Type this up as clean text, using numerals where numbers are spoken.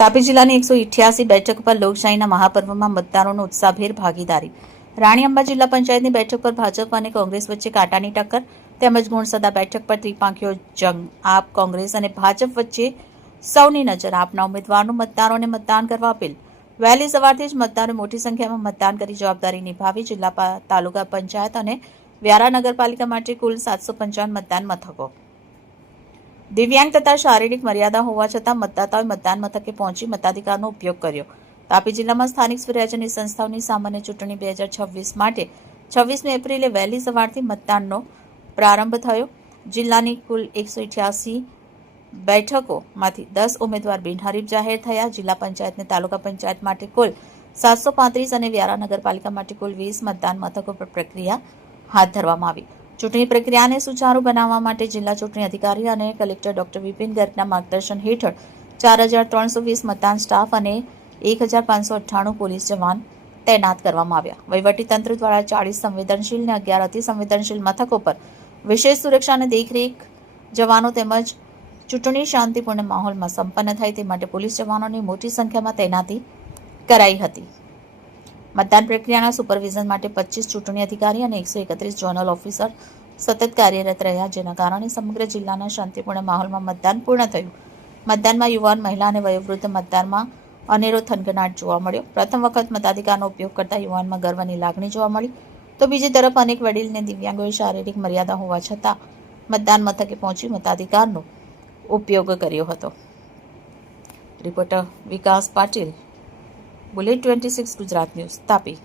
તાપી જિલ્લાની 188 બેઠક પર લોકશાહીના મહાપર્વમાં મતદારોનો ઉત્સાહભેર ભાગીદારી. રાણી અંબા જિલ્લા પંચાયતની બેઠક પર ભાજપ અને કોંગ્રેસ વચ્ચે કાંટાની ટક્કર તેમજ ગુણસદા બેઠક પર ત્રિપાંખીયો જંગ. આપ, કોંગ્રેસ અને ભાજપ વચ્ચે સૌની નજર. આપના ઉમેદવારનું મતદારોને મતદાન કરવા અપીલ. વહેલી સવારથી જ મતદારોએ મોટી સંખ્યામાં મતદાન કરી જવાબદારી નિભાવી. જિલ્લા તાલુકા પંચાયત અને વ્યારા નગરપાલિકા માટે કુલ 755 મતદાન મથકો. દિવ્યાંગ તથા શારીરિક મર્યાદા હોવા છતાં મતદાતાઓએ મતદાન મથકે પહોંચી મતાધિકારનો ઉપયોગ કર્યો. તાપી જિલ્લામાં સ્થાનિક સ્વરાજ્યની સંસ્થાઓની સામાન્ય ચૂંટણી 2026 માટે 26મી એપ્રિલે વહેલી સવારથી મતદાનનો પ્રારંભ થયો. જિલ્લાની કુલ 188 બેઠકોમાંથી 10 ઉમેદવાર બિનહરીફ જાહેર થયા. જિલ્લા પંચાયત અને તાલુકા પંચાયત માટે કુલ 735 અને વ્યારા નગરપાલિકા માટે કુલ 20 મતદાન મથકો પર પ્રક્રિયા હાથ ધરવામાં આવી. ચૂંટણી પ્રક્રિયાને સુચારુ બનાવવા માટે જિલ્લા ચૂંટણી અધિકારી અને કલેક્ટર ડોક્ટર વિપિન ગર્ગના માર્ગદર્શન હેઠળ 4320 મતદાન સ્ટાફ અને 1598 પોલીસ જવાન તૈનાત કરવામાં આવ્યા. વહીવટીતંત્ર દ્વારા 40 સંવેદનશીલ અને 11 અતિ સંવેદનશીલ મથકો પર વિશેષ સુરક્ષા અને દેખરેખ જવાનો તેમજ ચૂંટણી શાંતિપૂર્ણ માહોલમાં સંપન્ન થાય તે માટે પોલીસ જવાનોની મોટી સંખ્યામાં તૈનાતી કરાઈ હતી. મતદાન પ્રક્રિયાના સુપરવિઝન માટે 25 ચૂંટણી અધિકારી અને 131 ઝોનલ ઓફિસર સતત કાર્યરત રહ્યા, જેના કારણે સમગ્ર જિલ્લાના શાંતિપૂર્ણ માહોલમાં મતદાન પૂર્ણ થયું. મતદાનમાં યુવાન, મહિલા અને વયોવૃદ્ધ મતદારમાં અનેરો થનગનાટ જોવા મળ્યો. પ્રથમ વખત મતાધિકારનો ઉપયોગ કરતા યુવાનમાં ગર્વની લાગણી જોવા મળી, તો બીજી તરફ અનેક વડીલ અને દિવ્યાંગોએ શારીરિક મર્યાદા હોવા છતાં મતદાન મથકે પહોંચી મતાધિકારનો ઉપયોગ કર્યો હતો. રિપોર્ટર વિકાસ પાટીલ, બુલેટ 26 ગુજરાત ન્યૂઝ, તાપી.